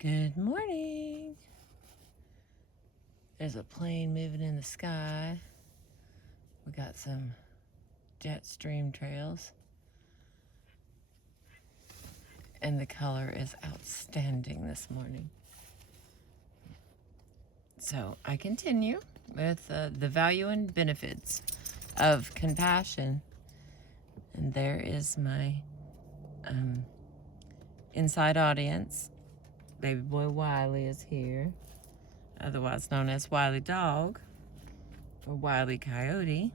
Good morning. There's a plane moving in the sky. We got some jet stream trails. And the color is outstanding this morning. So I continue with the value and benefits of compassion. And there is my inside audience. Baby boy Wiley is here, otherwise known as Wiley Dog or Wiley Coyote.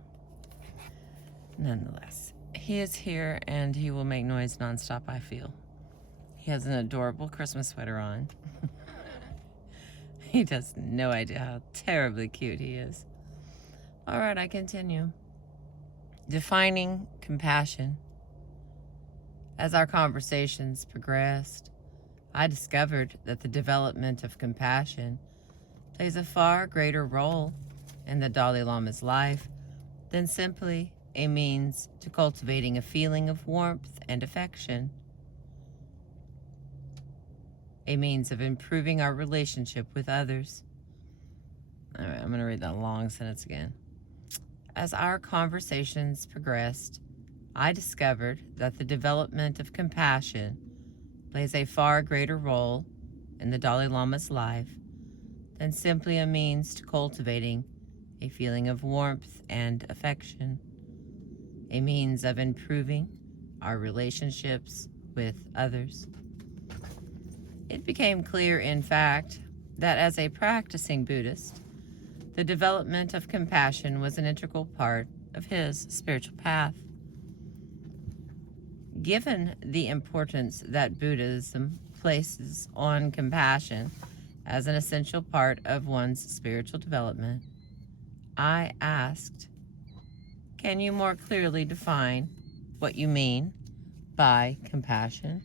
Nonetheless, he is here and he will make noise nonstop, I feel. He has an adorable Christmas sweater on. He has no idea how terribly cute he is. All right, I continue. Defining compassion. As our conversations progressed, I discovered that the development of compassion plays a far greater role in the Dalai Lama's life than simply a means to cultivating a feeling of warmth and affection, a means of improving our relationship with others. All right, I'm going to read that long sentence again. As our conversations progressed, I discovered that the development of compassion plays a far greater role in the Dalai Lama's life than simply a means to cultivating a feeling of warmth and affection, a means of improving our relationships with others. It became clear, in fact, that as a practicing Buddhist, the development of compassion was an integral part of his spiritual path. Given the importance that Buddhism places on compassion as an essential part of one's spiritual development, I asked, can you more clearly define what you mean by compassion?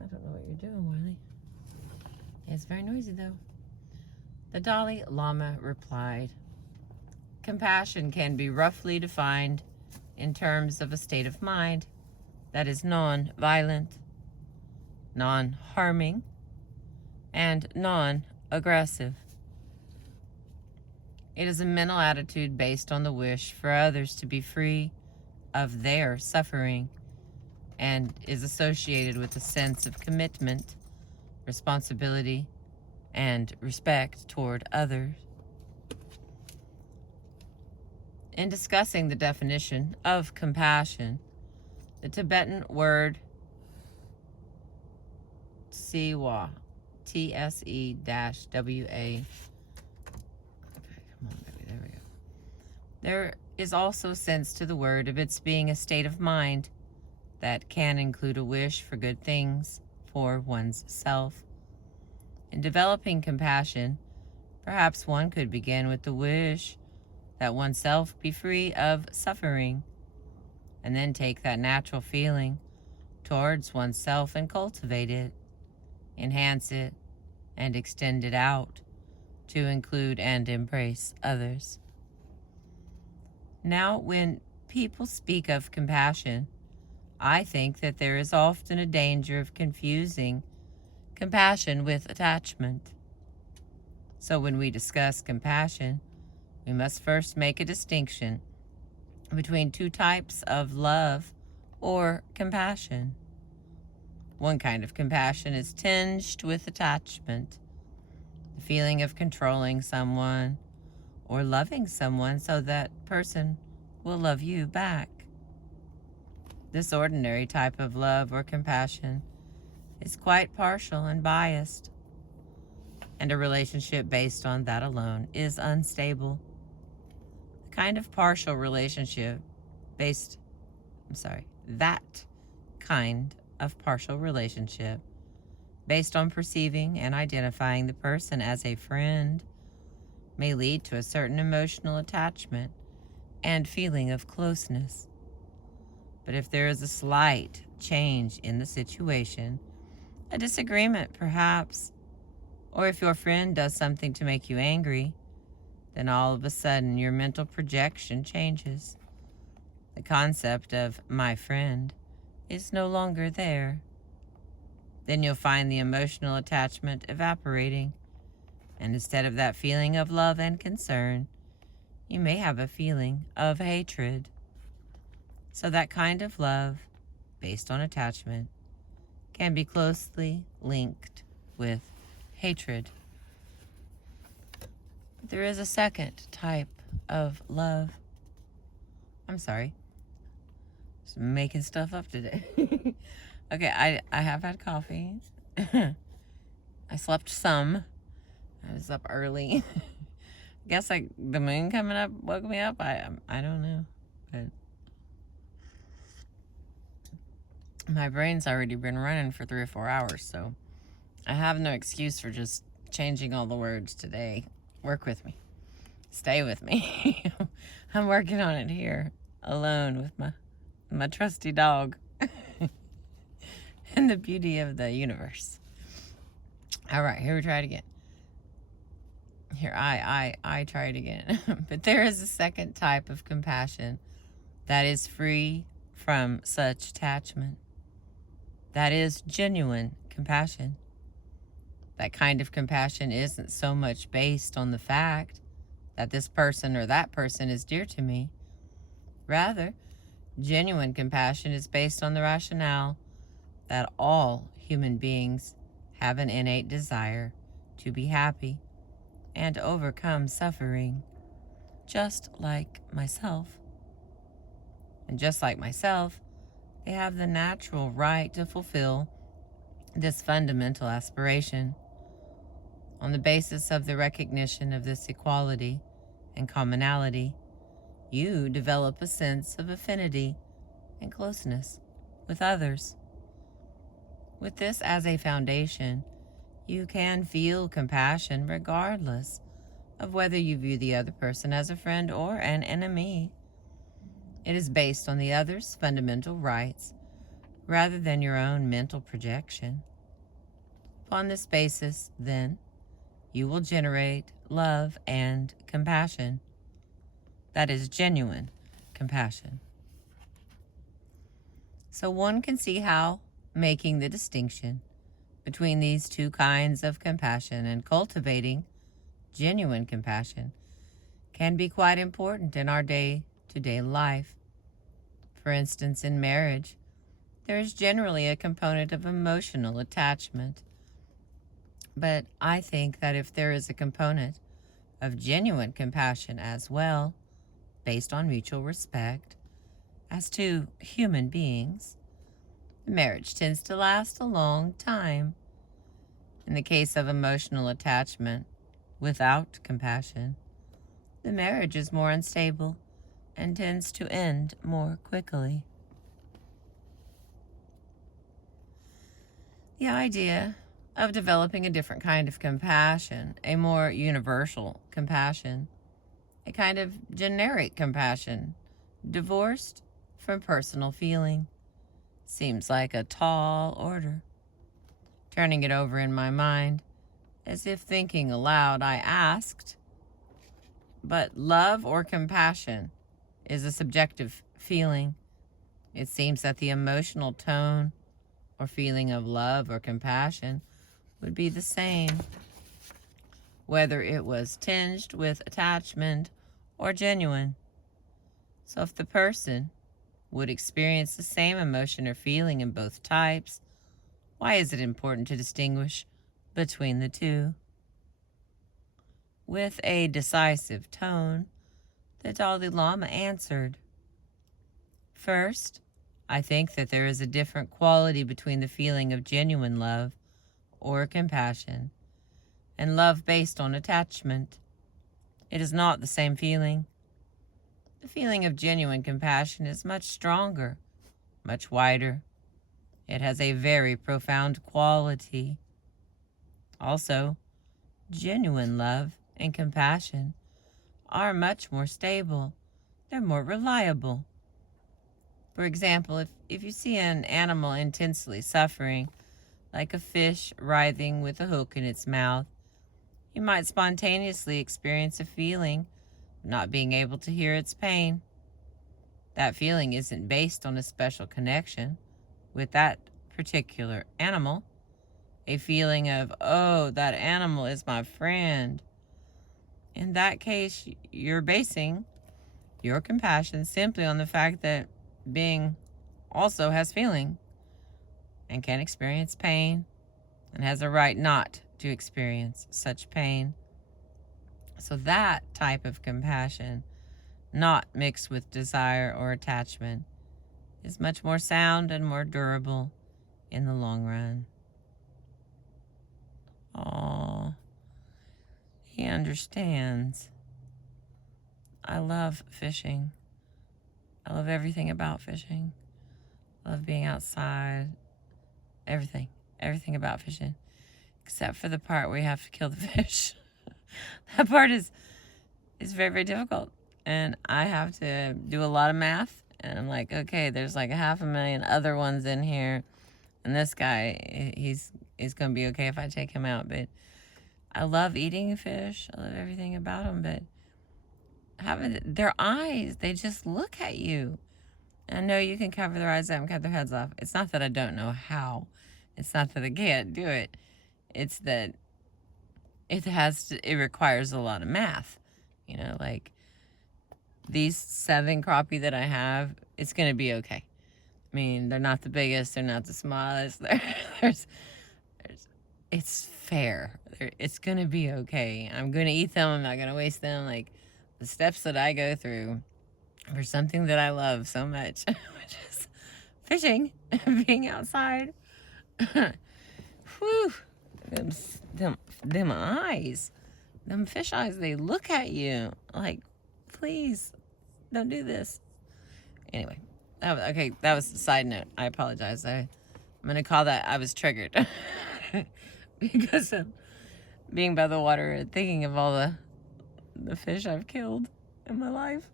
I don't know what you're doing, Wiley. It's very noisy, though. The Dalai Lama replied, compassion can be roughly defined in terms of a state of mind that is non-violent, non-harming, and non-aggressive. It is a mental attitude based on the wish for others to be free of their suffering and is associated with a sense of commitment, responsibility, and respect toward others. In discussing the definition of compassion, the Tibetan word Tsewa, T-S-E-W-A. Okay, come on, baby, there we go. There is also sense to the word of its being a state of mind that can include a wish for good things for one's self. In developing compassion, perhaps one could begin with the wish that oneself be free of suffering, and then take that natural feeling towards oneself and cultivate it, enhance it, and extend it out to include and embrace others. Now, when people speak of compassion, I think that there is often a danger of confusing compassion with attachment. So when we discuss compassion, we must first make a distinction between two types of love or compassion. One kind of compassion is tinged with attachment, the feeling of controlling someone or loving someone so that person will love you back. This ordinary type of love or compassion is quite partial and biased, and a relationship based on that alone is unstable. The kind of partial relationship based, that kind of partial relationship based on perceiving and identifying the person as a friend may lead to a certain emotional attachment and feeling of closeness. But if there is a slight change in the situation, a disagreement perhaps, or if your friend does something to make you angry, then all of a sudden your mental projection changes. The concept of my friend is no longer there. Then you'll find the emotional attachment evaporating, and instead of that feeling of love and concern, you may have a feeling of hatred. So that kind of love, based on attachment, can be closely linked with hatred. But there is a second type of love. I'm sorry. Just making stuff up today. Okay, I have had coffee. I slept some. I was up early. I guess the moon coming up woke me up. I don't know. But my brain's already been running for 3 or 4 hours, so I have no excuse for just changing all the words today. Work with me. Stay with me. I'm working on it here, alone with my trusty dog. And the beauty of the universe. All right, here we try it again. Here, I try it again. But there is a second type of compassion that is free from such attachment. That is genuine compassion. That kind of compassion isn't so much based on the fact that this person or that person is dear to me. Rather, genuine compassion is based on the rationale that all human beings have an innate desire to be happy and overcome suffering, just like myself. And just like myself, they have the natural right to fulfill this fundamental aspiration. On the basis of the recognition of this equality and commonality, you develop a sense of affinity and closeness with others. With this as a foundation, you can feel compassion regardless of whether you view the other person as a friend or an enemy. It is based on the other's fundamental rights rather than your own mental projection. Upon this basis, then, you will generate love and compassion. That is genuine compassion. So one can see how making the distinction between these two kinds of compassion and cultivating genuine compassion can be quite important in our day-to-day life. For instance, in marriage, there is generally a component of emotional attachment. But I think that if there is a component of genuine compassion as well, based on mutual respect, as two human beings, the marriage tends to last a long time. In the case of emotional attachment without compassion, the marriage is more unstable and tends to end more quickly. The idea of developing a different kind of compassion, a more universal compassion, a kind of generic compassion, divorced from personal feeling, seems like a tall order. Turning it over in my mind, as if thinking aloud, I asked, but love or compassion is a subjective feeling. It seems that the emotional tone or feeling of love or compassion would be the same, whether it was tinged with attachment or genuine. So if the person would experience the same emotion or feeling in both types, why is it important to distinguish between the two? With a decisive tone, the Dalai Lama answered, "First, I think that there is a different quality between the feeling of genuine love or compassion and love based on attachment. It is not the same feeling. The feeling of genuine compassion is much stronger, much wider. It has a very profound quality. Also, genuine love and compassion are much more stable. They're more reliable. For example, if you see an animal intensely suffering, like a fish writhing with a hook in its mouth, You might spontaneously experience a feeling of not being able to hear its pain. That feeling isn't based on a special connection with that particular animal. A feeling of, oh, that animal is my friend. In that case, you're basing your compassion simply on the fact that being also has feeling and can experience pain and has a right not to experience such pain. So that type of compassion, not mixed with desire or attachment, is much more sound and more durable in the long run. Oh, he understands. I love fishing. I love everything about fishing. I love being outside. Everything about fishing, except for the part where you have to kill the fish. That part is very, very difficult, and I have to do a lot of math. And I'm like, okay, there's like 500,000 other ones in here, and this guy, he's gonna be okay if I take him out. But I love eating fish. I love everything about them. But having their eyes, they just look at you. And I know you can cover their eyes up and cut their heads off. It's not that I don't know how. It's not that I can't do it. It's that it requires a lot of math. You know, like these 7 crappie that I have, it's going to be okay. I mean, they're not the biggest. They're not the smallest. It's fair. It's going to be okay. I'm going to eat them. I'm not going to waste them. Like the steps that I go through for something that I love so much, which is fishing and being outside. Whew. Them eyes. Them fish eyes, they look at you like, please, don't do this. Anyway, that was a side note. I apologize. I'm going to call that I was triggered. Because of being by the water and thinking of all the fish I've killed in my life.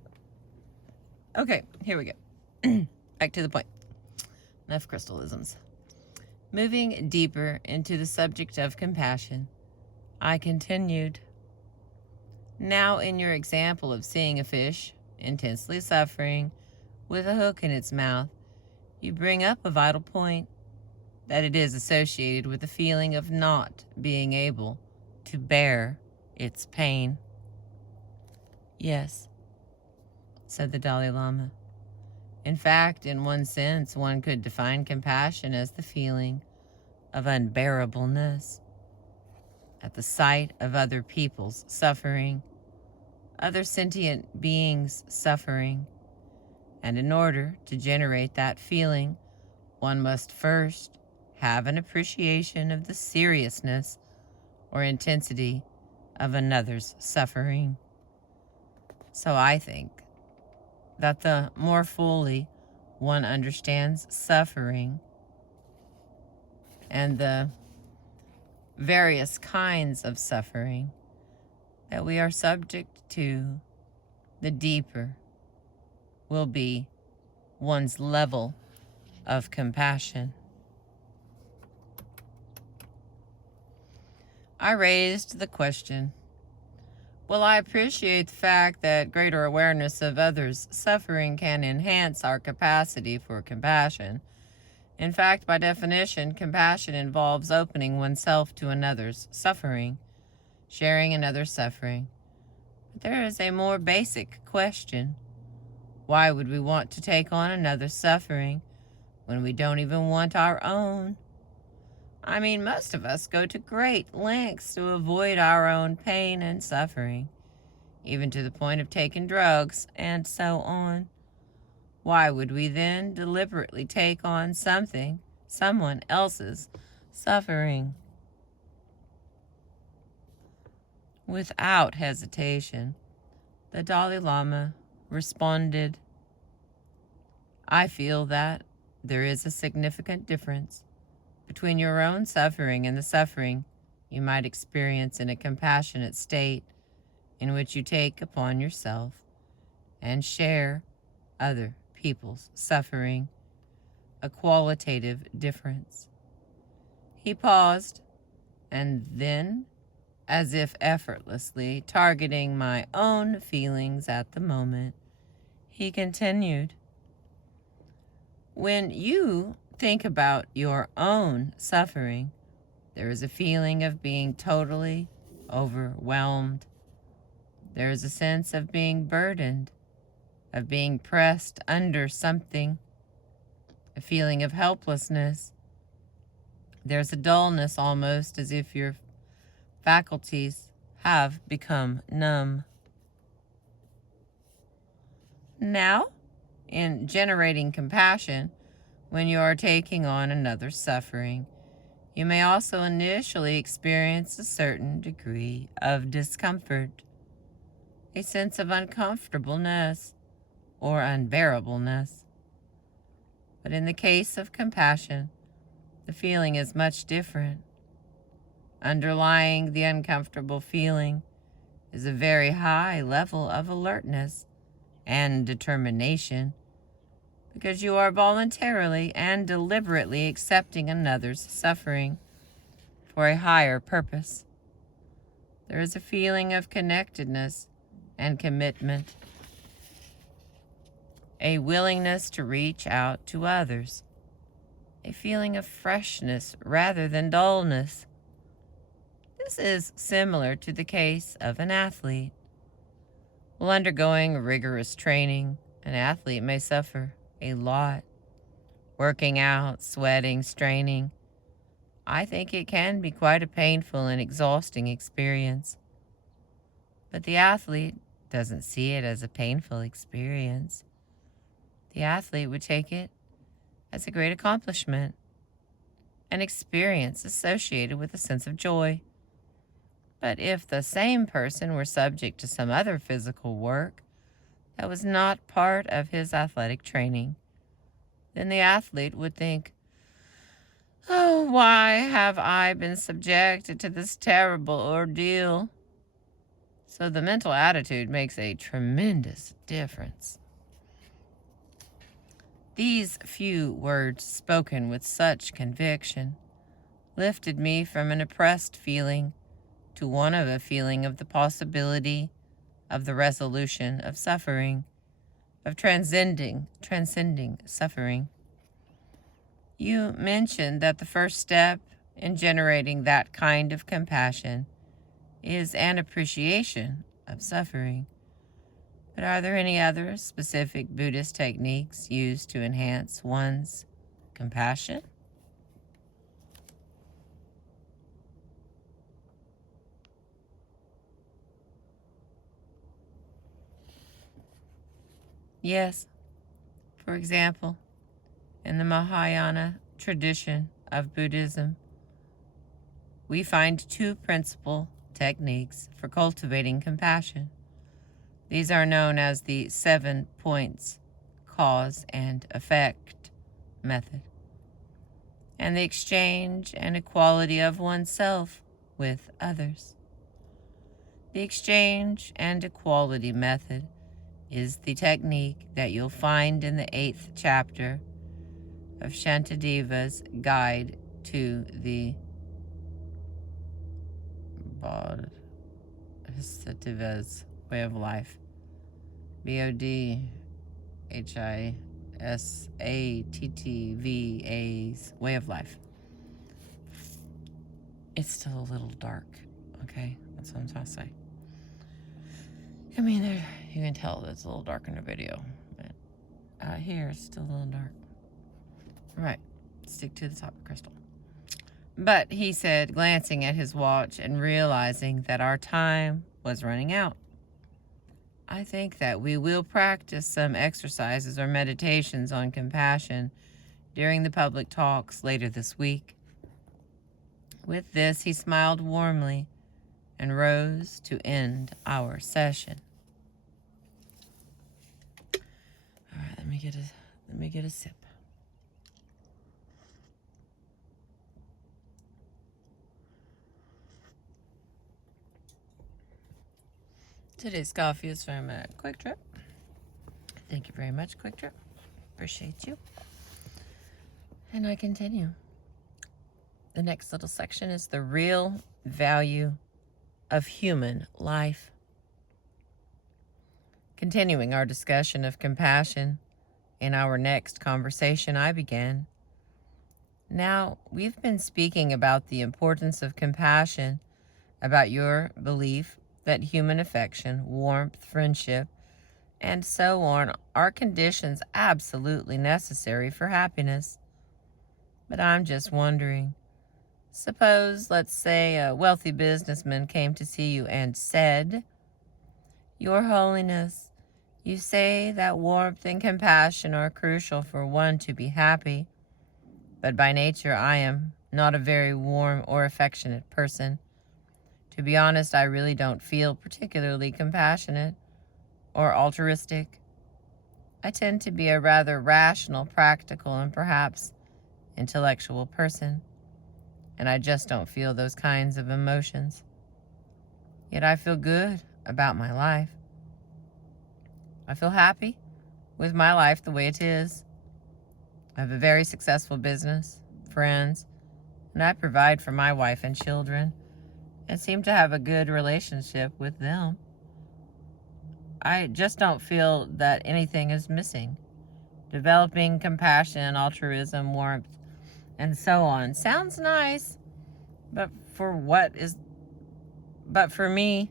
Okay, here we go. Back to the point. Enough crystalisms. Moving deeper into the subject of compassion, I continued. Now, in your example of seeing a fish intensely suffering with a hook in its mouth, you bring up a vital point, that it is associated with the feeling of not being able to bear its pain. Yes, said the Dalai Lama. In fact, in one sense, one could define compassion as the feeling of unbearableness at the sight of other people's suffering, other sentient beings' suffering. And in order to generate that feeling, one must first have an appreciation of the seriousness or intensity of another's suffering. So I think that the more fully one understands suffering and the various kinds of suffering that we are subject to, the deeper will be one's level of compassion. I raised the question, well, I appreciate the fact that greater awareness of others' suffering can enhance our capacity for compassion. In fact, by definition, compassion involves opening oneself to another's suffering, sharing another's suffering. But there is a more basic question. Why would we want to take on another's suffering when we don't even want our own? I mean, most of us go to great lengths to avoid our own pain and suffering, even to the point of taking drugs and so on. Why would we then deliberately take on someone else's suffering? Without hesitation, the Dalai Lama responded, I feel that there is a significant difference between your own suffering and the suffering you might experience in a compassionate state in which you take upon yourself and share other people's suffering, a qualitative difference. He paused and then as if effortlessly targeting my own feelings at the moment, he continued, when you think about your own suffering, there is a feeling of being totally overwhelmed. There is a sense of being burdened, of being pressed under something, a feeling of helplessness. There's a dullness, almost as if your faculties have become numb. Now, in generating compassion, when you are taking on another's suffering, you may also initially experience a certain degree of discomfort, a sense of uncomfortableness or unbearableness. But in the case of compassion, the feeling is much different. Underlying the uncomfortable feeling is a very high level of alertness and determination, because you are voluntarily and deliberately accepting another's suffering for a higher purpose. There is a feeling of connectedness and commitment, a willingness to reach out to others, a feeling of freshness rather than dullness. This is similar to the case of an athlete. While undergoing rigorous training, an athlete may suffer a lot. Working out, sweating, straining. I think it can be quite a painful and exhausting experience. But the athlete doesn't see it as a painful experience. The athlete would take it as a great accomplishment, an experience associated with a sense of joy. But if the same person were subject to some other physical work that was not part of his athletic training, then the athlete would think, oh, why have I been subjected to this terrible ordeal? So the mental attitude makes a tremendous difference. These few words, spoken with such conviction, lifted me from an oppressed feeling to one of a feeling of the possibility of the resolution of suffering, of transcending suffering. You mentioned that the first step in generating that kind of compassion is an appreciation of suffering. But are there any other specific Buddhist techniques used to enhance one's compassion? Yes. For example, in the Mahayana tradition of Buddhism, we find two principal techniques for cultivating compassion. These are known as the 7 points cause and effect method, and the exchange and equality of oneself with others. The exchange and equality method is the technique that you'll find in the 8th chapter of Shantideva's Guide to the Bodhisattva's Way of Life. Bodhisattva's Way of Life. It's still a little dark, okay? That's what I'm trying to say. I mean, you can tell that it's a little dark in the video, but out here it's still a little dark. All right, stick to the topic, Crystal. But he said, glancing at his watch and realizing that our time was running out, I think that we will practice some exercises or meditations on compassion during the public talks later this week. With this, he smiled warmly and rose to end our session. All right, let me get a sip. Today's coffee is from Quick Trip. Thank you very much, Quick Trip. Appreciate you. And I continue. The next little section is the real value of human life. Continuing our discussion of compassion, in our next conversation I began. Now, we've been speaking about the importance of compassion, about your belief that human affection, warmth, friendship, and so on are conditions absolutely necessary for happiness. But I'm just wondering, suppose, let's say, a wealthy businessman came to see you and said, "Your Holiness, you say that warmth and compassion are crucial for one to be happy, but by nature I am not a very warm or affectionate person. To be honest, I really don't feel particularly compassionate or altruistic. I tend to be a rather rational, practical, and perhaps intellectual person, and I just don't feel those kinds of emotions. Yet I feel good about my life. I feel happy with my life the way it is. I have a very successful business, friends, and I provide for my wife and children and seem to have a good relationship with them. I just don't feel that anything is missing. Developing compassion, altruism, warmth, and so on sounds nice, but for me,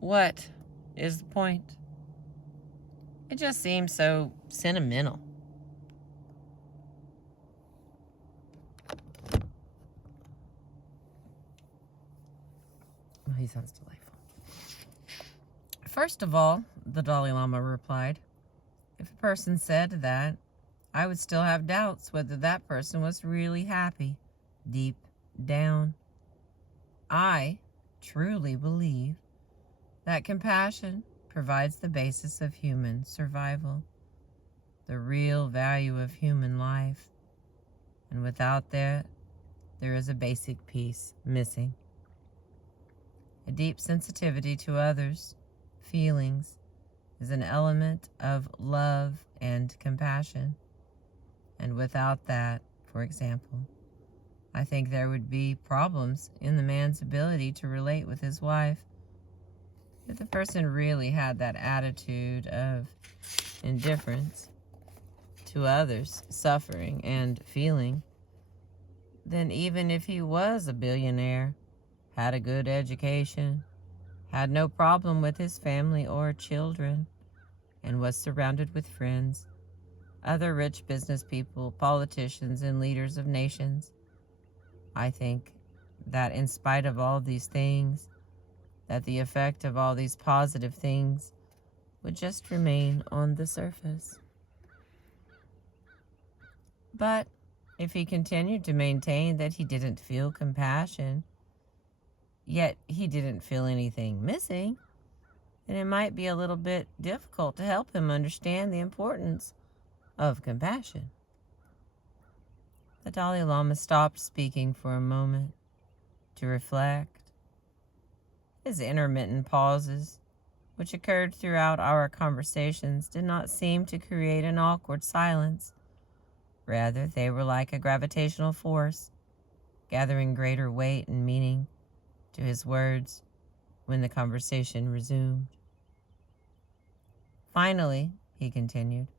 what is the point? It just seems so sentimental." Oh, he sounds delightful. "First of all," the Dalai Lama replied, "if a person said that, I would still have doubts whether that person was really happy deep down. I truly believe that compassion provides the basis of human survival, the real value of human life, and without that, there is a basic piece missing. A deep sensitivity to others' feelings is an element of love and compassion, and without that, for example, I think there would be problems in the man's ability to relate with his wife. If the person really had that attitude of indifference to others' suffering and feeling, then even if he was a billionaire, had a good education, had no problem with his family or children, and was surrounded with friends, other rich business people, politicians, and leaders of nations, I think that in spite of all these things, that the effect of all these positive things would just remain on the surface. But if he continued to maintain that he didn't feel compassion, yet he didn't feel anything missing, then it might be a little bit difficult to help him understand the importance of compassion." The Dalai Lama stopped speaking for a moment to reflect. His intermittent pauses, which occurred throughout our conversations, did not seem to create an awkward silence. Rather, they were like a gravitational force, gathering greater weight and meaning to his words when the conversation resumed. "Finally," he continued,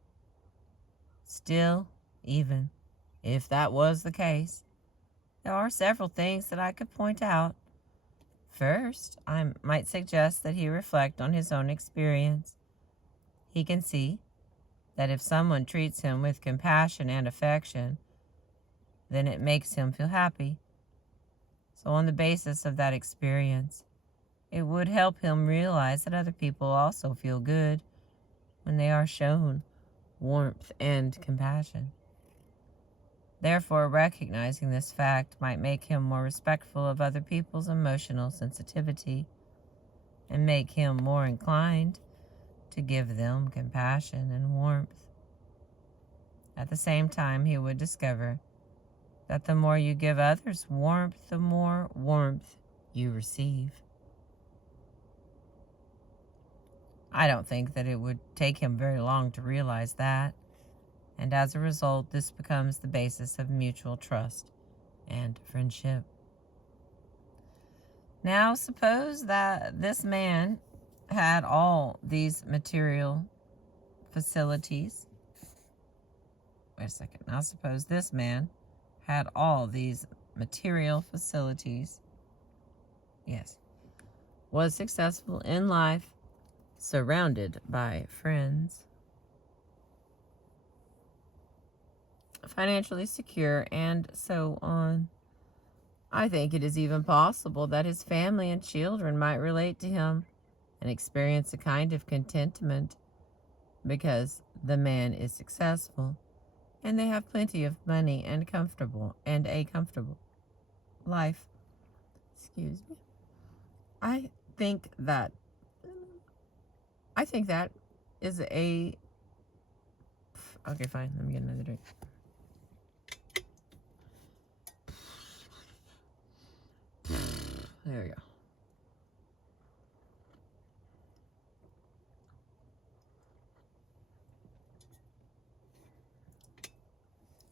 "still, even if that was the case, there are several things that I could point out. First, I might suggest that he reflect on his own experience. He can see that if someone treats him with compassion and affection, then it makes him feel happy. So on the basis of that experience, it would help him realize that other people also feel good when they are shown warmth and compassion. Therefore, recognizing this fact might make him more respectful of other people's emotional sensitivity and make him more inclined to give them compassion and warmth. At the same time, he would discover that the more you give others warmth, the more warmth you receive. I don't think that it would take him very long to realize that, and as a result, this becomes the basis of mutual trust and friendship. Now, suppose that this man had all these material facilities. Wait a second. Now, suppose this man had all these material facilities. Yes. Was successful in life, surrounded by friends, financially secure, and so on. I think it is even possible that his family and children might relate to him and experience a kind of contentment because the man is successful and they have plenty of money and a comfortable life. Excuse me. I think that is a... Okay, fine. Let me get another drink. There we go.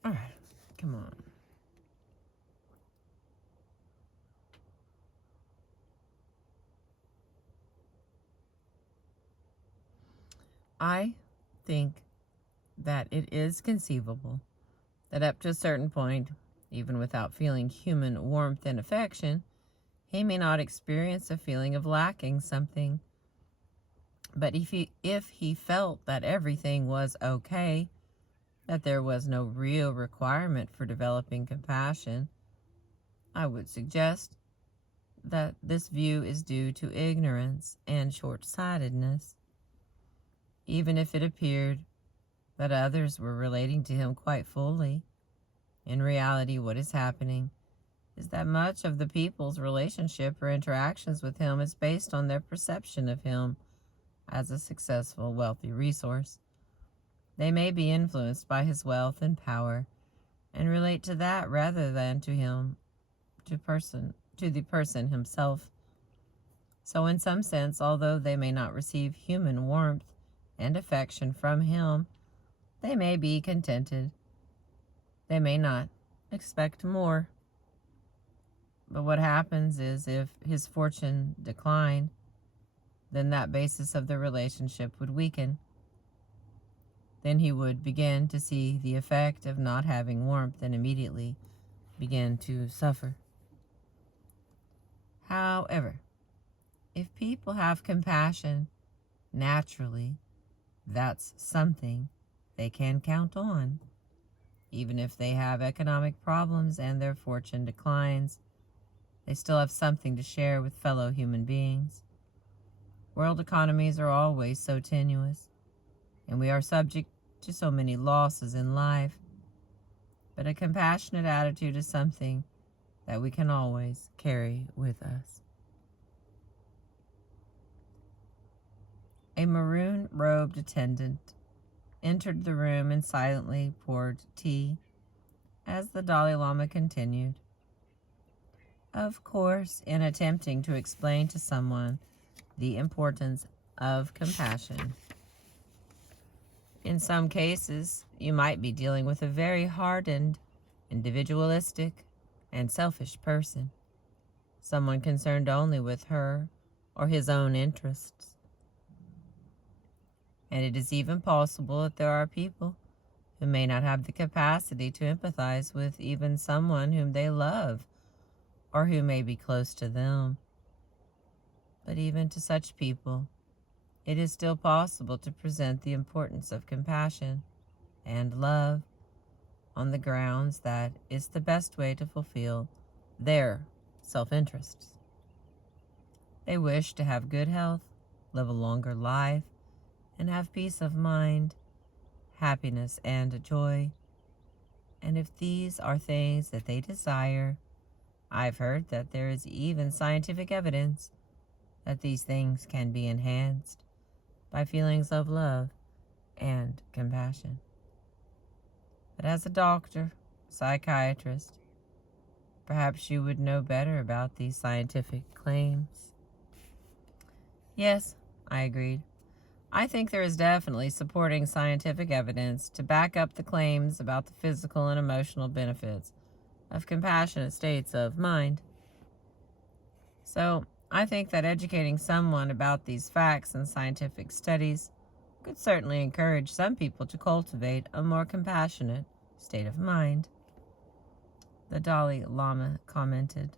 All right, come on. I think that it is conceivable that up to a certain point, even without feeling human warmth and affection, he may not experience a feeling of lacking something. But if he felt that everything was okay, that there was no real requirement for developing compassion, I would suggest that this view is due to ignorance and short-sightedness. Even if it appeared that others were relating to him quite fully, in reality what is happening is that much of the people's relationship or interactions with him is based on their perception of him as a successful, wealthy resource. They may be influenced by his wealth and power and relate to that rather than to him, to the person himself. So in some sense, although they may not receive human warmth and affection from him, they may be contented. They may not expect more. But what happens is if his fortune declined, then that basis of the relationship would weaken. Then he would begin to see the effect of not having warmth and immediately begin to suffer. However, if people have compassion naturally, that's something they can count on. Even if they have economic problems and their fortune declines, they still have something to share with fellow human beings. World economies are always so tenuous, and we are subject to so many losses in life. But a compassionate attitude is something that we can always carry with us. A maroon-robed attendant entered the room and silently poured tea as the Dalai Lama continued. Of course, in attempting to explain to someone the importance of compassion, in some cases, you might be dealing with a very hardened, individualistic, and selfish person, someone concerned only with her or his own interests. And it is even possible that there are people who may not have the capacity to empathize with even someone whom they love or who may be close to them. But even to such people, it is still possible to present the importance of compassion and love on the grounds that it's the best way to fulfill their self-interests. They wish to have good health, live a longer life, and have peace of mind, happiness, and joy. And if these are things that they desire, I've heard that there is even scientific evidence that these things can be enhanced by feelings of love and compassion. But as a doctor, psychiatrist, perhaps you would know better about these scientific claims. Yes, I agreed. I think there is definitely supporting scientific evidence to back up the claims about the physical and emotional benefits of compassionate states of mind. So I think that educating someone about these facts and scientific studies could certainly encourage some people to cultivate a more compassionate state of mind, the Dalai Lama commented.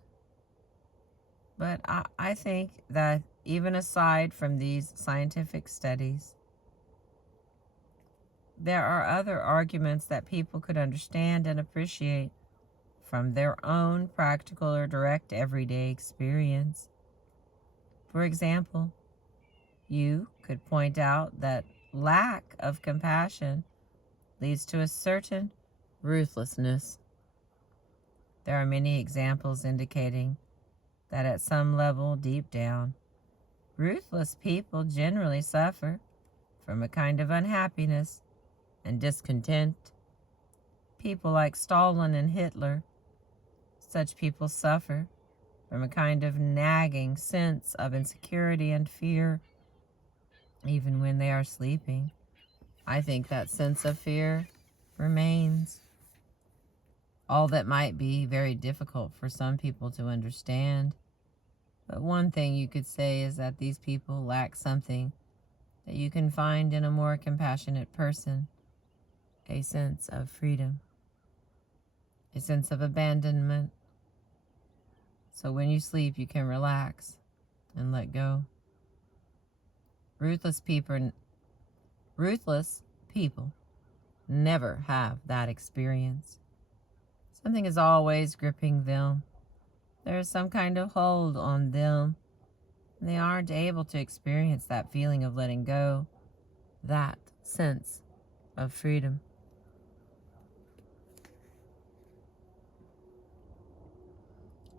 But I think that even aside from these scientific studies, there are other arguments that people could understand and appreciate from their own practical or direct everyday experience. For example, you could point out that lack of compassion leads to a certain ruthlessness. There are many examples indicating that at some level deep down, ruthless people generally suffer from a kind of unhappiness and discontent. People like Stalin and Hitler, such people suffer from a kind of nagging sense of insecurity and fear, even when they are sleeping. I think that sense of fear remains. All that might be very difficult for some people to understand. But one thing you could say is that these people lack something that you can find in a more compassionate person: a sense of freedom, a sense of abandonment. So when you sleep, you can relax and let go. Ruthless people never have that experience. Something is always gripping them. There is some kind of hold on them. And they aren't able to experience that feeling of letting go, that sense of freedom.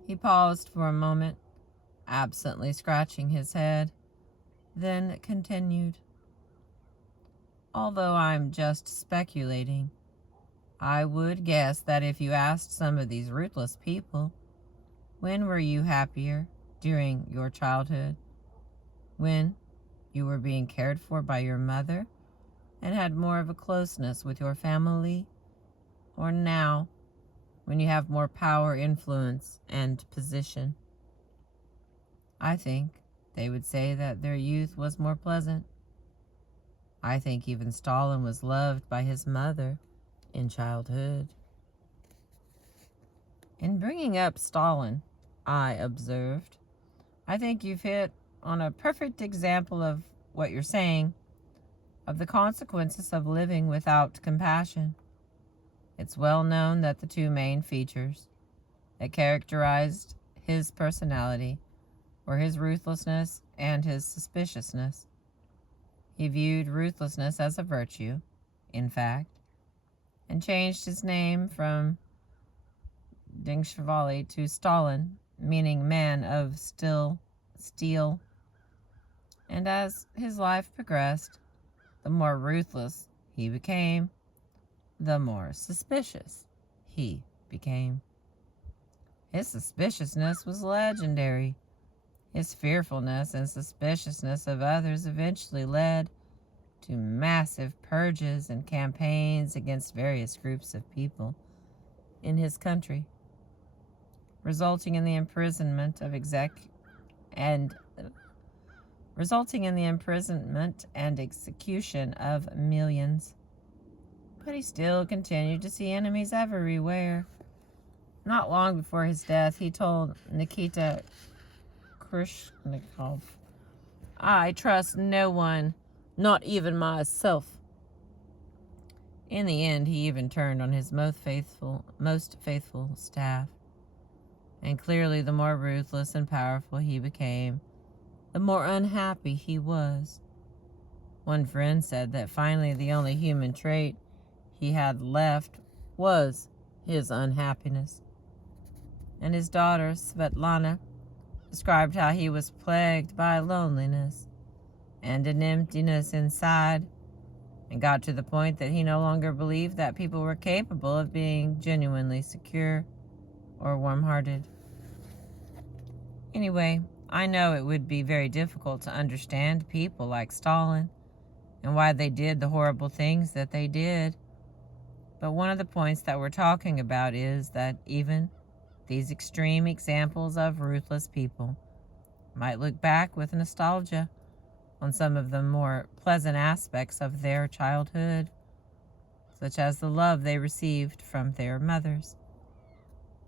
He paused for a moment, absently scratching his head, then continued. Although I'm just speculating, I would guess that if you asked some of these ruthless people, when were you happier during your childhood? When you were being cared for by your mother and had more of a closeness with your family? Or now, when you have more power, influence, and position? I think they would say that their youth was more pleasant. I think even Stalin was loved by his mother in childhood. In bringing up Stalin, I observed, I think you've hit on a perfect example of what you're saying, of the consequences of living without compassion. It's well known that the two main features that characterized his personality were his ruthlessness and his suspiciousness. He viewed ruthlessness as a virtue, in fact, and changed his name from Dengshvali to Stalin, meaning man of steel. And as his life progressed, the more ruthless he became, the more suspicious he became. His suspiciousness was legendary. His fearfulness and suspiciousness of others eventually led to massive purges and campaigns against various groups of people in his country, resulting in the imprisonment and execution of millions. But he still continued to see enemies everywhere. Not long before his death, he told Nikita Khrushchev, "I trust no one, not even myself." In the end, he even turned on his most faithful staff. And clearly, the more ruthless and powerful he became, the more unhappy he was. One friend said that finally the only human trait he had left was his unhappiness. And his daughter, Svetlana, described how he was plagued by loneliness and an emptiness inside, and got to the point that he no longer believed that people were capable of being genuinely secure or warm-hearted. Anyway, I know it would be very difficult to understand people like Stalin and why they did the horrible things that they did. But one of the points that we're talking about is that even these extreme examples of ruthless people might look back with nostalgia on some of the more pleasant aspects of their childhood, such as the love they received from their mothers.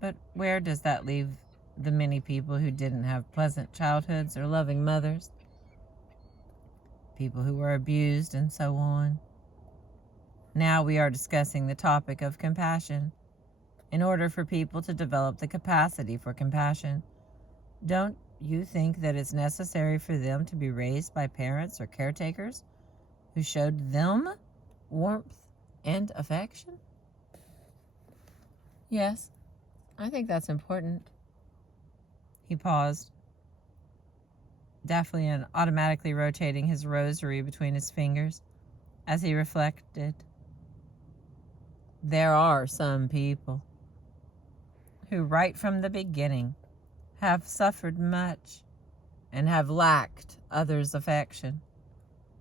But where does that leave the many people who didn't have pleasant childhoods or loving mothers? People who were abused and so on. Now we are discussing the topic of compassion. In order for people to develop the capacity for compassion, don't you think that it's necessary for them to be raised by parents or caretakers who showed them warmth and affection? Yes, I think that's important. He paused, deftly and automatically rotating his rosary between his fingers as he reflected. There are some people who right from the beginning have suffered much and have lacked others' affection,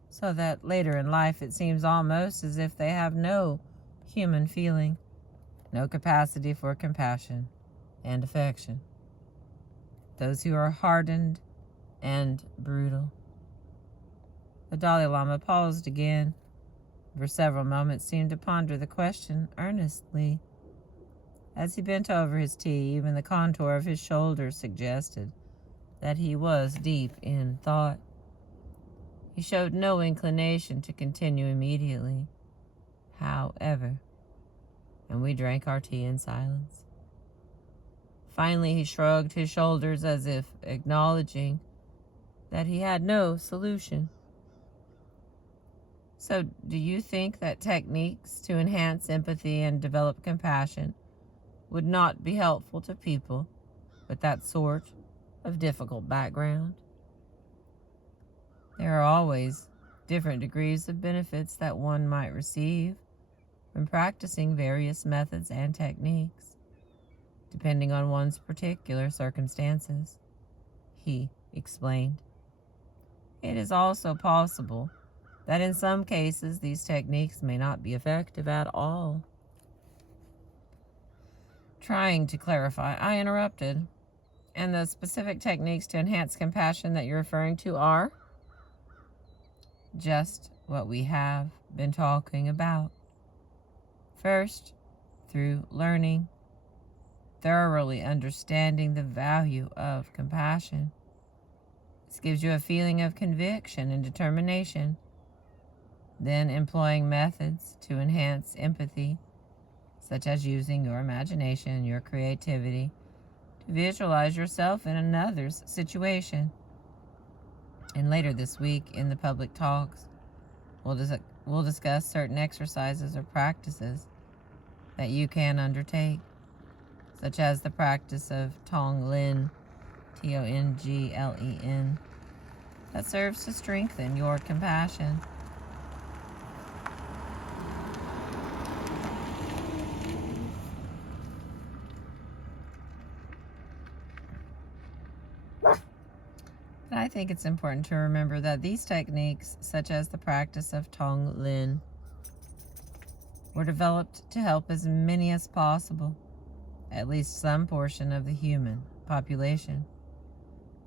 so that later in life it seems almost as if they have no human feeling, no capacity for compassion and affection. Those who are hardened and brutal. The Dalai Lama paused again, for several moments seemed to ponder the question earnestly. As he bent over his tea, even the contour of his shoulders suggested that he was deep in thought. He showed no inclination to continue immediately, however, and we drank our tea in silence. Finally, he shrugged his shoulders as if acknowledging that he had no solution. So, do you think that techniques to enhance empathy and develop compassion would not be helpful to people with that sort of difficult background? There are always different degrees of benefits that one might receive from practicing various methods and techniques, depending on one's particular circumstances, he explained. It is also possible that in some cases these techniques may not be effective at all. Trying to clarify, I interrupted. And the specific techniques to enhance compassion that you're referring to are just what we have been talking about. First, through learning, thoroughly understanding the value of compassion. This gives you a feeling of conviction and determination. Then employing methods to enhance empathy, such as using your imagination, your creativity, to visualize yourself in another's situation. And later this week in the public talks, we'll discuss certain exercises or practices that you can undertake, such as the practice of Tonglen, Tonglen, that serves to strengthen your compassion. But I think it's important to remember that these techniques, such as the practice of Tonglen, were developed to help as many as possible, at least some portion of the human population.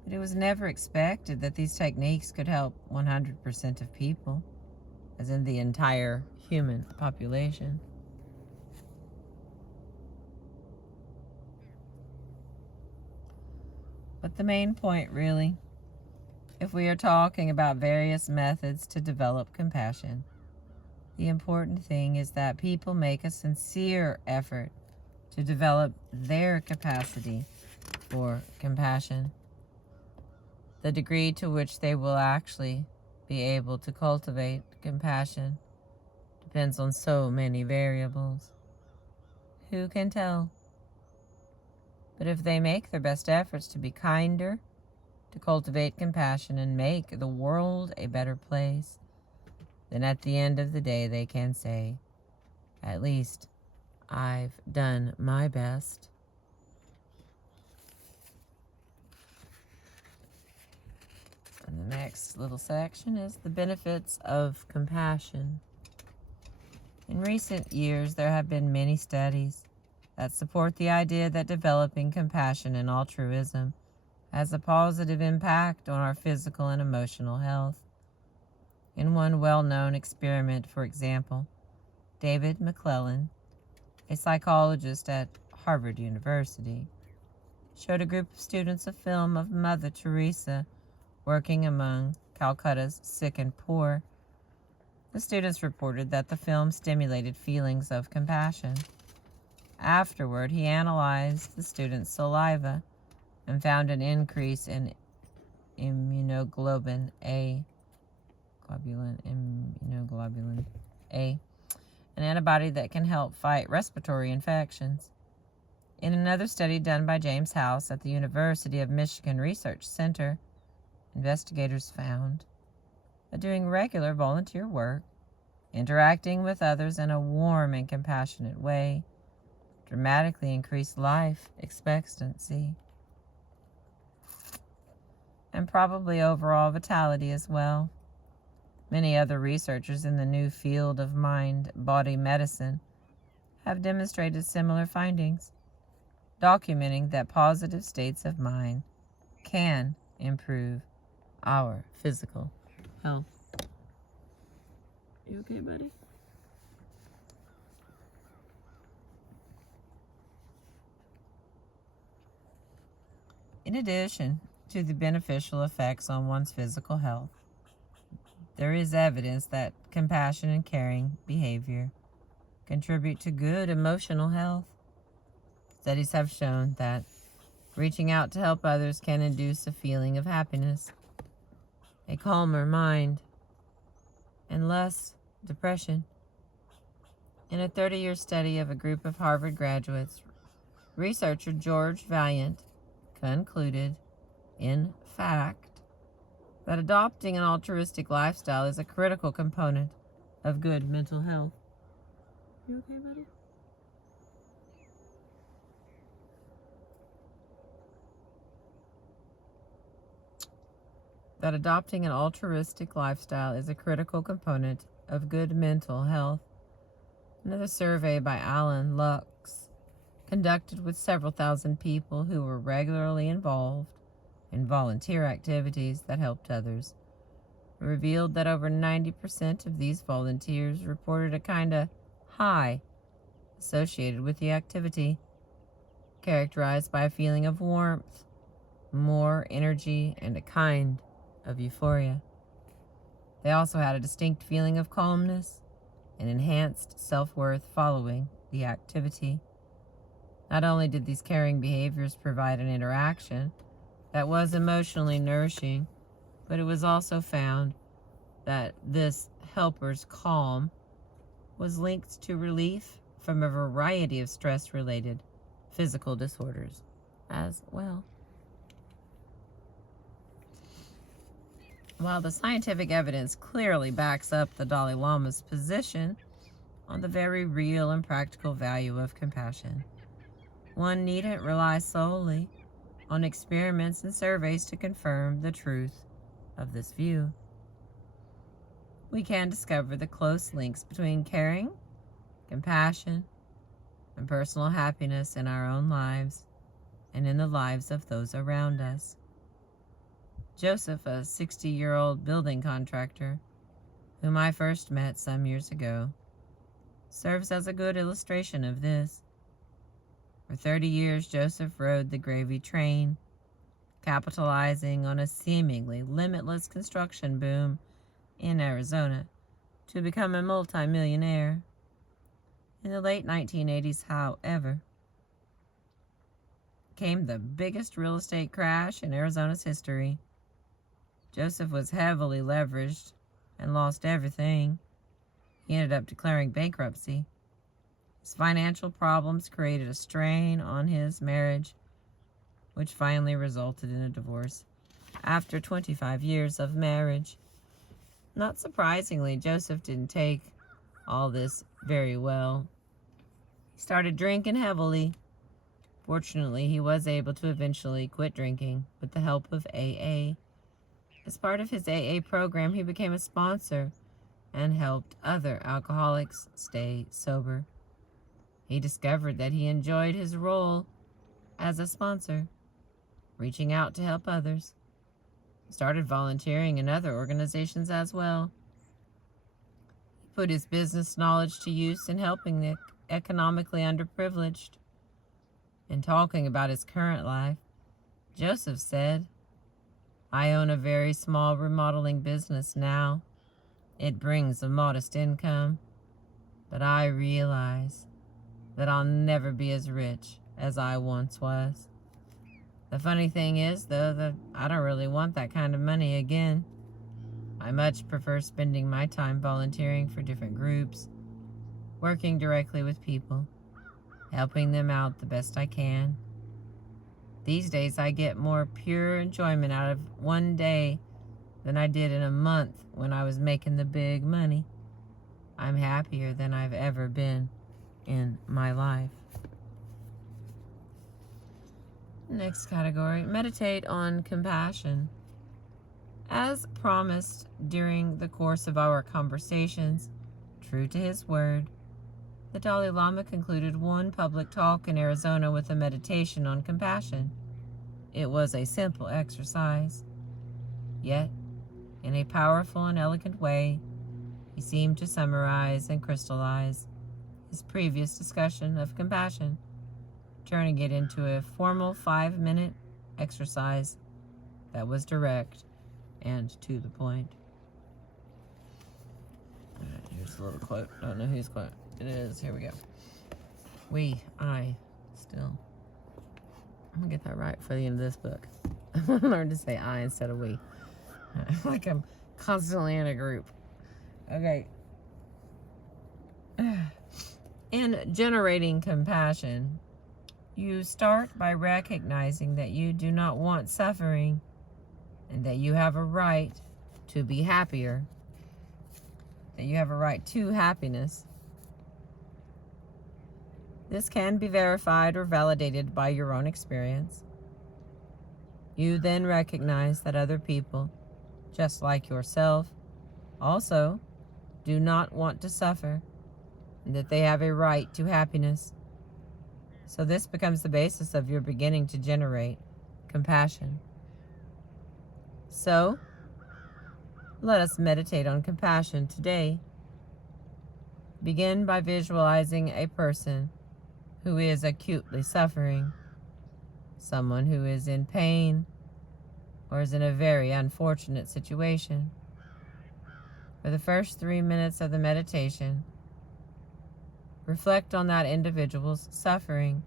But it was never expected that these techniques could help 100% of people, as in the entire human population. But the main point, really, if we are talking about various methods to develop compassion, the important thing is that people make a sincere effort to develop their capacity for compassion. The degree to which they will actually be able to cultivate compassion depends on so many variables. Who can tell? But if they make their best efforts to be kinder, to cultivate compassion and make the world a better place, then at the end of the day they can say, at least I've done my best. And the next little section is the benefits of compassion. In recent years, there have been many studies that support the idea that developing compassion and altruism has a positive impact on our physical and emotional health. In one well-known experiment, for example, David McClellan, a psychologist at Harvard University, showed a group of students a film of Mother Teresa working among Calcutta's sick and poor. The students reported that the film stimulated feelings of compassion. Afterward, he analyzed the students' saliva and found an increase in immunoglobulin A, an antibody that can help fight respiratory infections. In another study done by James House at the University of Michigan Research Center, investigators found that doing regular volunteer work, interacting with others in a warm and compassionate way, dramatically increased life expectancy and probably overall vitality as well. Many other researchers in the new field of mind-body medicine have demonstrated similar findings, documenting that positive states of mind can improve our physical health. You okay, buddy? In addition to the beneficial effects on one's physical health, there is evidence that compassion and caring behavior contribute to good emotional health. Studies have shown that reaching out to help others can induce a feeling of happiness, a calmer mind, and less depression. In a 30-year study of a group of Harvard graduates, researcher George Vaillant concluded, in fact, that adopting an altruistic lifestyle is a critical component of good mental health. You okay, buddy? That adopting an altruistic lifestyle is a critical component of good mental health. Another survey by Alan Lux, conducted with several thousand people who were regularly involved in volunteer activities that helped others, revealed that over 90% of these volunteers reported a kind of high associated with the activity, characterized by a feeling of warmth, more energy, and a kind of euphoria. They also had a distinct feeling of calmness and enhanced self-worth following the activity. Not only did these caring behaviors provide an interaction that was emotionally nourishing, but it was also found that this helper's calm was linked to relief from a variety of stress-related physical disorders as well. While the scientific evidence clearly backs up the Dalai Lama's position on the very real and practical value of compassion, one needn't rely solely on experiments and surveys to confirm the truth of this view. We can discover the close links between caring, compassion, and personal happiness in our own lives and in the lives of those around us. Joseph, a 60-year-old building contractor, whom I first met some years ago, serves as a good illustration of this. For 30 years, Joseph rode the gravy train, capitalizing on a seemingly limitless construction boom in Arizona to become a multimillionaire. In the late 1980s, however, came the biggest real estate crash in Arizona's history. Joseph was heavily leveraged and lost everything. He ended up declaring bankruptcy. His financial problems created a strain on his marriage, which finally resulted in a divorce after 25 years of marriage. Not surprisingly, Joseph didn't take all this very well. He started drinking heavily. Fortunately, he was able to eventually quit drinking with the help of AA. As part of his AA program, he became a sponsor and helped other alcoholics stay sober. He discovered that he enjoyed his role as a sponsor, reaching out to help others. He started volunteering in other organizations as well. He put his business knowledge to use in helping the economically underprivileged. In talking about his current life, Joseph said, "I own a very small remodeling business now. It brings a modest income, but I realize that I'll never be as rich as I once was. The funny thing is, though, that I don't really want that kind of money again. I much prefer spending my time volunteering for different groups, working directly with people, helping them out the best I can. These days I get more pure enjoyment out of one day than I did in a month when I was making the big money. I'm happier than I've ever been in my life." Next category, meditate on compassion. As promised during the course of our conversations, true to his word, the Dalai Lama concluded one public talk in Arizona with a meditation on compassion. It was a simple exercise, yet, in a powerful and elegant way, he seemed to summarize and crystallize his previous discussion of compassion, turning it into a formal 5-minute exercise that was direct and to the point. All right, here's a little quote. I don't know whose quote it is. Here we go. I'm going to get that right for the end of this book. I'm going to learn to say I instead of we. Like I'm constantly in a group. Okay. In generating compassion, you start by recognizing that you do not want suffering and that you have a right to be happier, that you have a right to happiness. This can be verified or validated by your own experience. You then recognize that other people, just like yourself, also do not want to suffer, and that they have a right to happiness. So this becomes the basis of your beginning to generate compassion. So, let us meditate on compassion today. Begin by visualizing a person who is acutely suffering, someone who is in pain or is in a very unfortunate situation. For the first 3 minutes of the meditation, reflect on that individual's suffering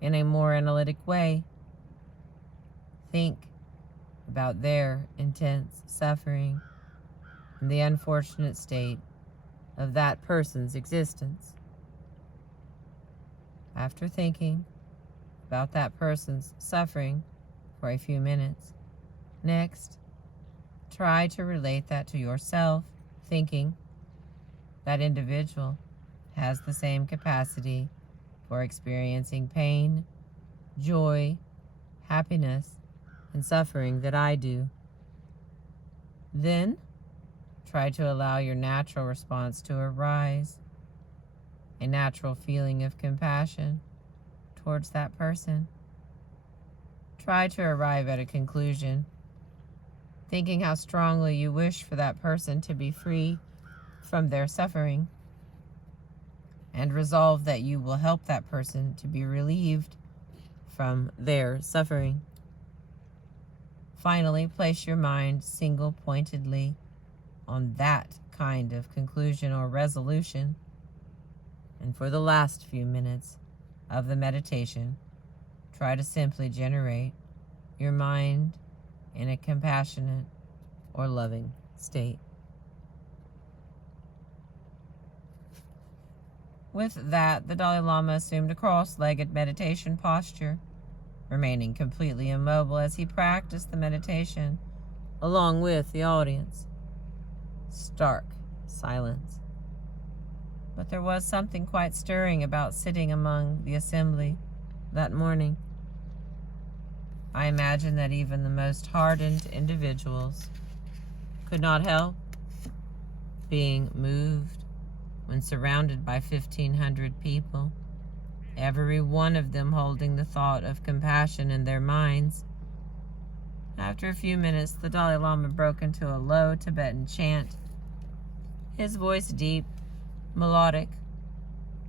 in a more analytic way. Think about their intense suffering and the unfortunate state of that person's existence. After thinking about that person's suffering for a few minutes, next, try to relate that to yourself, thinking that individual has the same capacity for experiencing pain, joy, happiness, and suffering that I do. Then, try to allow your natural response to arise, a natural feeling of compassion towards that person. Try to arrive at a conclusion, thinking how strongly you wish for that person to be free from their suffering, and resolve that you will help that person to be relieved from their suffering. Finally, place your mind single-pointedly on that kind of conclusion or resolution. And for the last few minutes of the meditation, try to simply generate your mind in a compassionate or loving state. With that, the Dalai Lama assumed a cross-legged meditation posture, remaining completely immobile as he practiced the meditation along with the audience. Stark silence. But there was something quite stirring about sitting among the assembly that morning. I imagine that even the most hardened individuals could not help being moved when surrounded by 1,500 people, every one of them holding the thought of compassion in their minds After a few minutes, the Dalai Lama broke into a low Tibetan chant, his voice deep, melodic,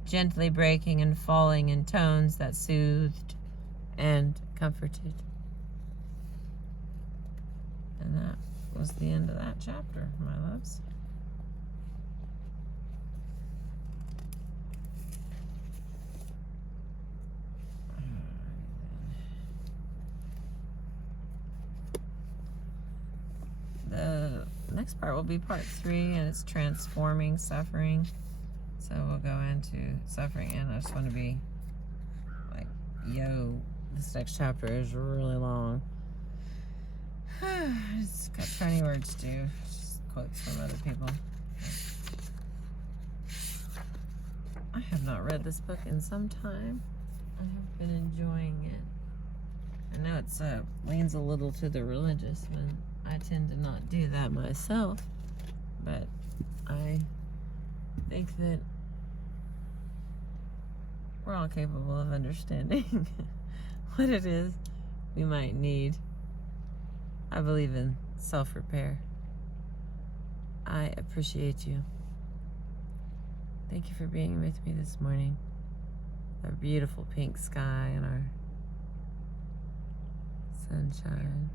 gently breaking and falling in tones that soothed and comforted. And that was the end of that chapter, my loves. The next part will be part 3, and it's transforming suffering. So we'll go into suffering, and I just want to be like, yo, this next chapter is really long. It's got 20 words too, just quotes from other people. I have not read this book in some time. I have been enjoying it. I know it's leans a little to the religious, and I tend to not do that myself, but I think that we're all capable of understanding what it is we might need. I believe in self-repair. I appreciate you. Thank you for being with me this morning. Our beautiful pink sky and our sunshine.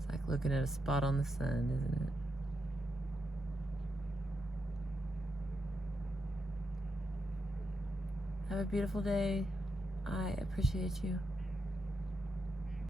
It's like looking at a spot on the sun, isn't it? Have a beautiful day. I appreciate you.